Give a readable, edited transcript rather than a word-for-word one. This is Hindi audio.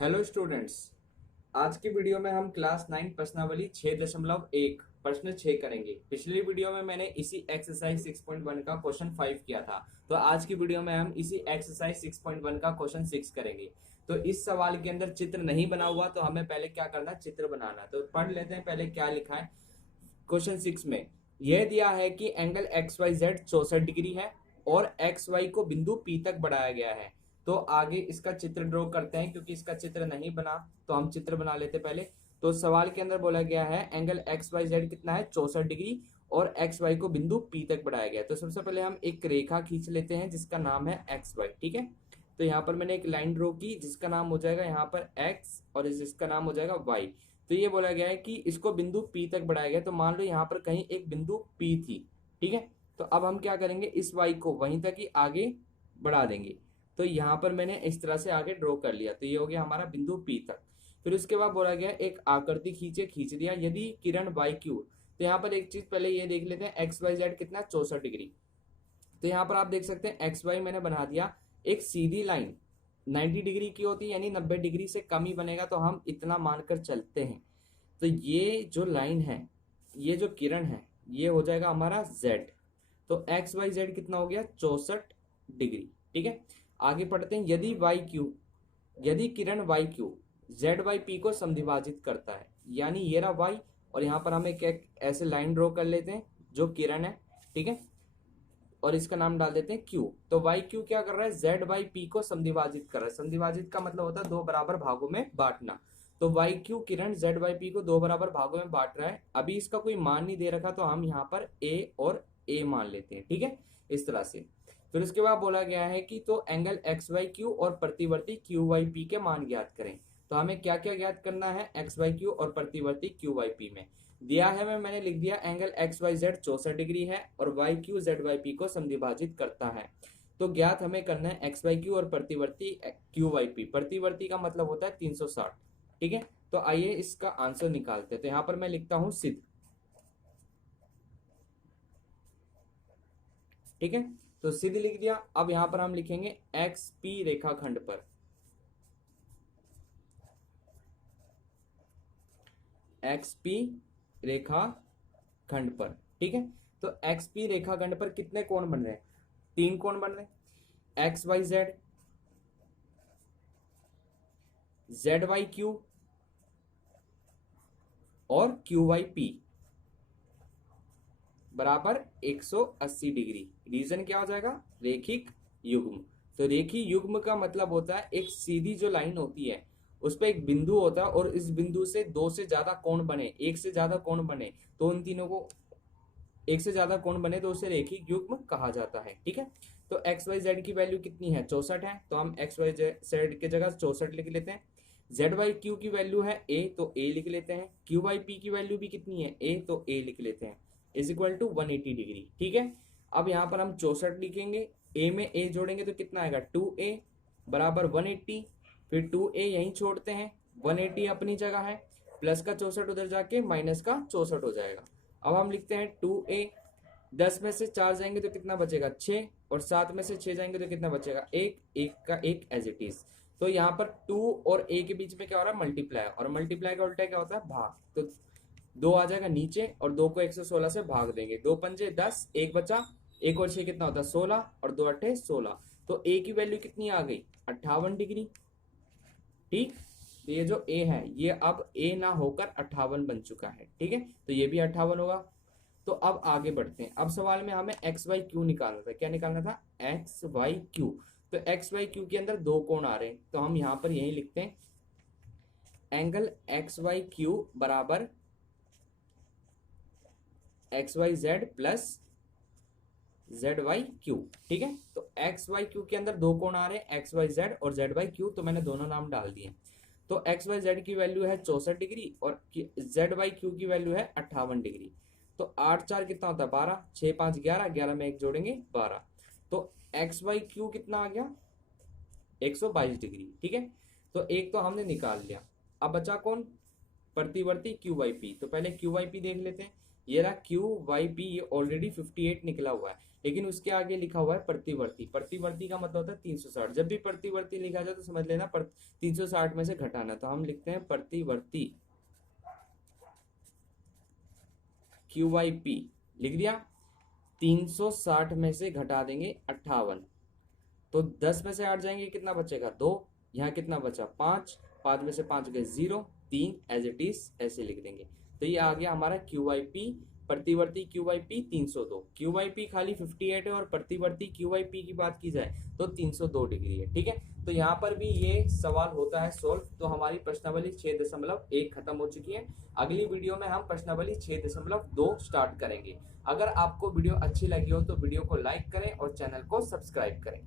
Hello students. आज की वीडियो में हम क्लास 9 प्रश्नावली 6.1 प्रश्न 6 करेंगे। पिछली वीडियो में मैंने इसी एक्सरसाइज 6.1 का क्वेश्चन 5 किया था, तो आज की वीडियो में हम इसी एक्सरसाइज 6.1 का क्वेश्चन 6 करेंगे। तो इस सवाल के अंदर चित्र नहीं बना हुआ, तो हमें पहले क्या करना, चित्र बनाना। तो पढ़ लेते हैं पहले क्या लिखा है क्वेश्चन 6 में। यह दिया है कि angle X Y Z 64 degree है और एक्स वाई को बिंदु पी तक बढ़ाया गया है। तो आगे इसका चित्र ड्रॉ करते हैं, क्योंकि इसका चित्र नहीं बना तो हम चित्र बना लेते पहले। तो सवाल के अंदर बोला गया है एंगल एक्स वाई जेड कितना है, 64 डिग्री, और एक्स वाई को बिंदु पी तक बढ़ाया गया है। तो सबसे पहले हम एक रेखा खींच लेते हैं जिसका नाम है एक्स वाई। ठीक है, तो यहाँ पर मैंने एक लाइन ड्रॉ की जिसका नाम हो जाएगा यहाँ पर एक्स और जिसका नाम हो जाएगा वाई। तो ये बोला गया है कि इसको बिंदु पी तक बढ़ाया गया, तो मान लो यहाँ पर कहीं एक बिंदु पी थी। ठीक है, तो अब हम क्या करेंगे, इस वाई को वहीं तक ही आगे बढ़ा देंगे। तो यहाँ पर मैंने इस तरह से आगे ड्रॉ कर लिया, तो ये हो गया हमारा बिंदु पी तक। फिर उसके बाद बोला गया एक आकृति खींचे, खींच दिया। यदि किरण वाई क्यू, तो यहाँ पर एक चीज पहले ये देख लेते हैं, एक्स वाई जेड कितना, 64 डिग्री। तो यहाँ पर आप देख सकते हैं एक्स वाई मैंने बना दिया। एक सीधी लाइन 90 डिग्री की होती है, यानी 90 डिग्री से कम ही बनेगा, तो हम इतना मानकर चलते हैं। तो ये जो लाइन है, ये जो किरण है, ये हो जाएगा हमारा z। तो एक्स वाई जेड कितना हो गया, 64 डिग्री। ठीक है, आगे पढ़ते हैं। यदि किरण Y Q Z Y P को समद्विभाजित करता है, यानी ये रहा वाई, और यहाँ पर हम एक ऐसे लाइन ड्रॉ कर लेते हैं जो किरण है। ठीक है, और इसका नाम डाल देते हैं क्यू। तो वाई क्यू क्या कर रहा है, जेड वाई पी को समद्विभाजित कर रहा है। समद्विभाजित का मतलब होता है दो बराबर भागों में बांटना। तो वाई क्यू किरण जेड वाई पी को दो बराबर भागों में बांट रहा है। अभी इसका कोई मान नहीं दे रखा, तो हम यहाँ पर ए और ए मान लेते हैं। ठीक है, इस तरह से। फिर उसके बाद बोला गया है कि तो एंगल एक्स वाई क्यू और प्रतिवर्ती क्यू वाई पी के मान ज्ञात करें। तो हमें क्या क्या ज्ञात करना है, एक्स वाई क्यू और प्रतिवर्ती क्यू वाई पी में दिया है। मैंने लिख दिया angle X Y Z 64 degree है और Y Q Z Y P को समद्विभाजित करता है। तो ज्ञात हमें करना है एक्स वाई क्यू और प्रतिवर्ती क्यू वाई पी। प्रतिवर्ती का मतलब होता है 360। ठीक है, तो आइए इसका आंसर निकालते हैं। तो यहां पर मैं लिखता हूं सिद्ध। ठीक है, तो सिद्ध लिख दिया। अब यहां पर हम लिखेंगे एक्स पी रेखाखंड पर, एक्स पी रेखाखंड पर। ठीक है, तो एक्स पी रेखाखंड पर कितने कोण बन रहे हैं, तीन कोण बन रहे हैं, X Y Z, Z Y Q और क्यू वाई पी बराबर 180 डिग्री। रीजन क्या हो जाएगा, रेखिक युग्म। तो रेखी युग्म का मतलब होता है एक सीधी जो लाइन होती है उस पर एक बिंदु होता है, और इस बिंदु से दो से ज्यादा कोण बने, एक से ज्यादा कोण बने, तो उन तीनों को एक से ज्यादा कोण बने तो उसे रेखिक युग्म कहा जाता है। ठीक है, तो एक्स वाई जेड की वैल्यू कितनी है, 64 है, तो हम एक्स वाई जेड की जगह 64 लिख लेते हैं। जेड वाई क्यू की वैल्यू है ए, तो ए लिख लेते हैं। क्यू वाई पी की वैल्यू भी कितनी है, ए, तो ए लिख लेते हैं, इज इक्वल टू 180 डिग्री। ठीक है, अब यहाँ पर हम 64 लिखेंगे, ए में ए जोड़ेंगे तो कितना आएगा, 2a बराबर 180। फिर 2a यहीं छोड़ते हैं, 180 अपनी जगह है, प्लस का 64 उधर जाके माइनस का 64 हो जाएगा। अब हम लिखते हैं 2a, 10 में से 4 जाएंगे तो कितना बचेगा, 6, और 7 में से 6 जाएंगे तो कितना बचेगा, 1, 1 का 1 एज इट इज। तो यहाँ पर 2 और a के बीच में क्या हो रहा है, मल्टीप्लाई, और मल्टीप्लाई का उल्टा क्या होता है, भाग। तो 2 आ जाएगा नीचे और 2 को 116 से भाग देंगे, 2 पंजे 10, एक बचा, एक और 6 कितना होता है, 16, और 2 अट्ठे 16। तो a की वैल्यू कितनी आ गई, 58 डिग्री। ठीक, तो ये जो a है ये अब a ना होकर 58 बन चुका है। ठीक है, तो ये भी 58 होगा। तो अब आगे बढ़ते हैं। अब सवाल में हमें एक्स वाई क्यू निकालना था। क्या निकालना था, एक्स वाई क्यू। तो एक्स वाई क्यू के अंदर दो कोण आ रहे हैं, तो हम यहां पर यही लिखते हैं एंगल एक्स वाई क्यू बराबर X Y Z plus Z Y Q. ठीक है, तो एक्स वाई क्यू के अंदर दो कोण आ रहे हैं, एक्स वाई जेड और जेड वाई क्यू, तो मैंने दोनों नाम डाल दिए। तो एक्स वाई जेड की वैल्यू है 64 डिग्री और जेड वाई क्यू की वैल्यू है 58 डिग्री। तो 8 4 कितना होता है, 12, 6 5 11, 11 में एक जोड़ेंगे 12। तो एक्स वाई क्यू कितना आ गया, 122 डिग्री। ठीक है, तो एक तो हमने निकाल लिया। अब बचा कौन, प्रतिवर्ती क्यू वाई पी। तो पहले क्यू वाई पी देख लेते हैं। ये रहा QYP, ये ऑलरेडी 58 निकला हुआ है, लेकिन उसके आगे लिखा हुआ है प्रतिवर्ती। प्रतिवर्ती का मतलब होता है 360। जब भी प्रतिवर्ती लिखा जाए तो समझ लेना 360 में से घटाना, तो हम लिखते हैं प्रतिवर्ती QYP, लिख दिया। 360 में से घटा देंगे 58, तो 10 में से 8 जाएंगे, कितना बचेगा 2, यहाँ कितना बचा 5, 5 में से 5 गए 0, 3 एज इट इज ऐसे लिख देंगे। तो ये आ गया हमारा QYP, प्रतिवर्ती QYP 302। QYP खाली 58 है और प्रतिवर्ती QYP की बात की जाए तो 302 डिग्री है। ठीक है, तो यहाँ पर भी ये सवाल होता है सोल्व। तो हमारी प्रश्नावली 6.1 खत्म हो चुकी है। अगली वीडियो में हम प्रश्नावली 6.2 स्टार्ट करेंगे। अगर आपको वीडियो अच्छी लगी हो तो वीडियो को लाइक करें और चैनल को सब्सक्राइब करें।